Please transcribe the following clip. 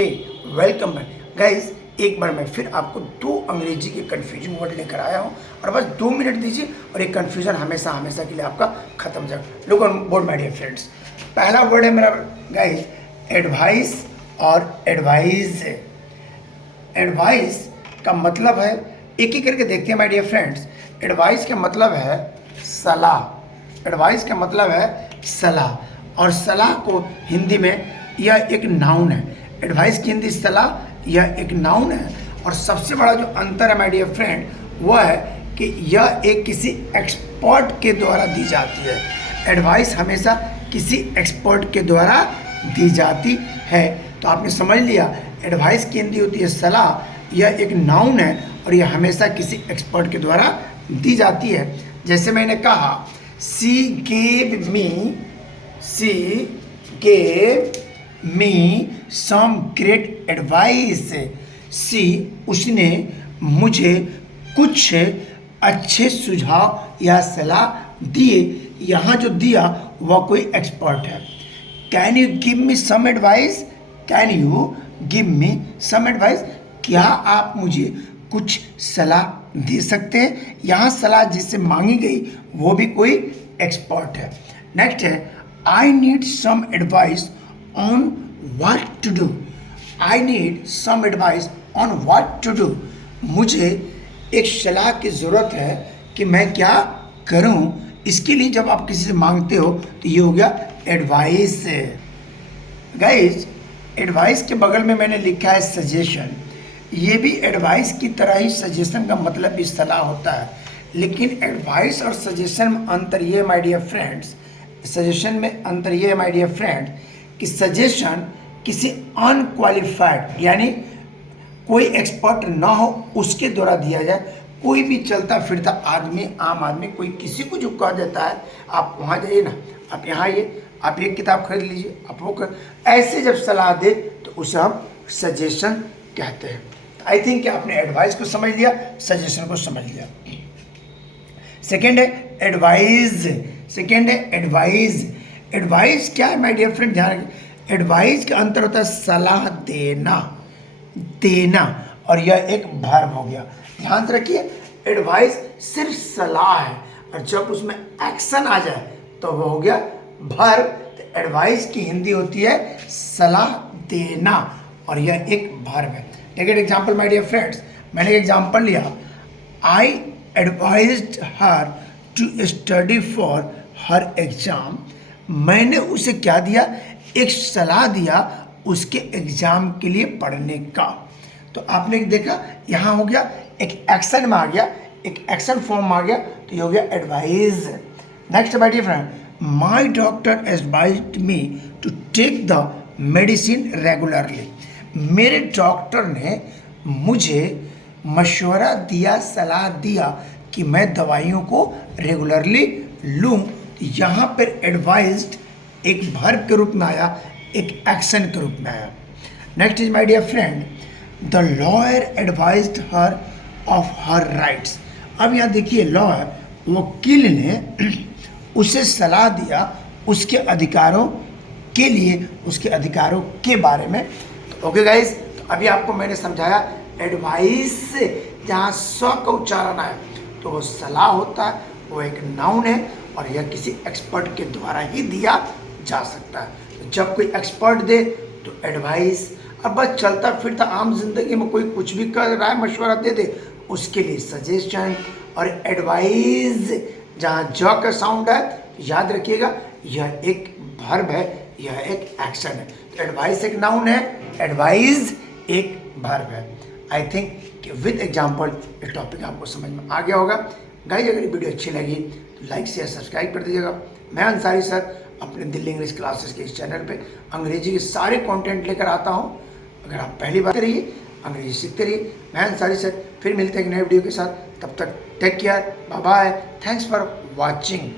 Welcome back guys. एक बार मैं फिर आपको दो अंग्रेजी के कन्फ्यूजन वर्ड लेकर आया हूँ और बस 2 मिनट दीजिए और एक कन्फ्यूजन हमेशा हमेशा के लिए आपका खत्म हो जाएगा। Look on board my dear friends. पहला वर्ड है मेरा गाइस एडवाइस और एडवाइज। एडवाइस का मतलब है, एक एक करके देखते हैं माय डियर फ्रेंड्स। एडवाइस का मतलब है सलाह। एडवाइस का मतलब है सलाह और सलाह को हिंदी में यह एक नाउन है। एडवाइस की हिंदी सलाह यह एक नाउन है और सबसे बड़ा जो अंतर है माय डियर फ्रेंड वह है कि यह एक किसी एक्सपर्ट के द्वारा दी जाती है। एडवाइस हमेशा किसी एक्सपर्ट के द्वारा दी जाती है। तो आपने समझ लिया, एडवाइस की हिंदी होती है सलाह, यह एक नाउन है और यह हमेशा किसी एक्सपर्ट के द्वारा दी जाती है। जैसे मैंने कहा she gave me some great advice. She उसने मुझे कुछ अच्छे सुझाव या सलाह दिए। यहाँ जो दिया वह कोई एक्सपर्ट है। Can you give me some advice? Can you give me some advice? क्या आप मुझे कुछ सलाह दे सकते हैं? यहाँ सलाह जिससे मांगी गई वो भी कोई एक्सपर्ट है। नेक्स्ट है I need some advice on what to do. I need some advice on what to do. मुझे एक सलाह की ज़रूरत है कि मैं क्या करूं। इसके लिए जब आप किसी से मांगते हो तो ये हो गया एडवाइस। गाइस एडवाइस के बगल में मैंने लिखा है सजेशन। ये भी एडवाइस की तरह ही सजेशन का मतलब भी सलाह होता है, लेकिन एडवाइस और सजेशन में अंतर ये माय डियर फ्रेंड्स, सजेशन में अंतर ये है माय डियर फ्रेंड कि सजेशन किसी अनक्वालिफाइड यानी कोई एक्सपर्ट ना हो उसके द्वारा दिया जाए। कोई भी चलता फिरता आदमी, आम आदमी, कोई किसी को जो कह देता है आप वहाँ जाइए ना, आप यहाँ आइए, आप एक किताब खरीद लीजिए, आप वो कर, ऐसे जब सलाह दे तो उसे हम सजेशन कहते हैं। आई थिंक कि आपने एडवाइस को समझ लिया, सजेशन को समझ लिया। सेकेंड है एडवाइज। सेकेंड है एडवाइज। एडवाइस क्या है माय डियर फ्रेंड, ध्यान रखिए। एडवाइस का अंतर होता है सलाह देना, देना, और यह एक वर्ब हो गया। ध्यान से रखिए, एडवाइस सिर्फ सलाह है और जब उसमें एक्शन आ जाए तो वो हो गया वर्ब। तो एडवाइस की हिंदी होती है सलाह देना और यह एक वर्ब है। Take an example my dear friends. मैंने एग्जाम्पल लिया, I advised her to study for her exam. मैंने उसे क्या दिया? एक सलाह दिया उसके एग्जाम के लिए पढ़ने का। तो आपने देखा यहाँ हो गया एक एक्शन में आ गया, एक एक्शन फॉर्म में आ गया, तो ये हो गया advise. Next my dear friend, my doctor advised me to take the medicine regularly. मेरे डॉक्टर ने मुझे मशवरा दिया, सलाह दिया कि मैं दवाइयों को रेगुलरली लूँ। यहाँ पर एडवाइज्ड एक वर्ब के रूप में आया, एक एक्शन के रूप में आया। Next is my dear friend, the lawyer advised her of her rights. अब यहाँ देखिए, लॉयर वकील ने उसे सलाह दिया उसके अधिकारों के लिए, उसके अधिकारों के बारे में। ओके गाइस, तो अभी आपको मैंने समझाया एडवाइस जहाँ स का उच्चारण है तो वो सलाह होता है, वो एक नाउन है और यह किसी एक्सपर्ट के द्वारा ही दिया जा सकता है। तो जब कोई एक्सपर्ट दे तो एडवाइस। अब बस चलता फिरता आम जिंदगी में कोई कुछ भी कर रहा है, मशवरा दे दे, उसके लिए सजेशन। और एडवाइस जहाँ ज का साउंड है तो याद रखिएगा यह एक वर्ब है, यह एक एक्शन है। तो एडवाइस एक नाउन है, एडवाइस एक वर्ब है। आई थिंक कि विद एग्जाम्पल ये टॉपिक आपको समझ में आ गया होगा। गाइस अगर ये वीडियो अच्छी लगी तो लाइक शेयर सब्सक्राइब कर दीजिएगा। मैं अंसारी सर अपने दिल्ली इंग्लिश क्लासेस के इस चैनल पे अंग्रेजी के सारे कंटेंट लेकर आता हूँ। अगर आप पहली बार रहिए, अंग्रेजी सीखते रहिए। मैं अंसारी सर फिर मिलते हैं एक नए वीडियो के साथ। तब तक take care, bye bye, thanks for watching.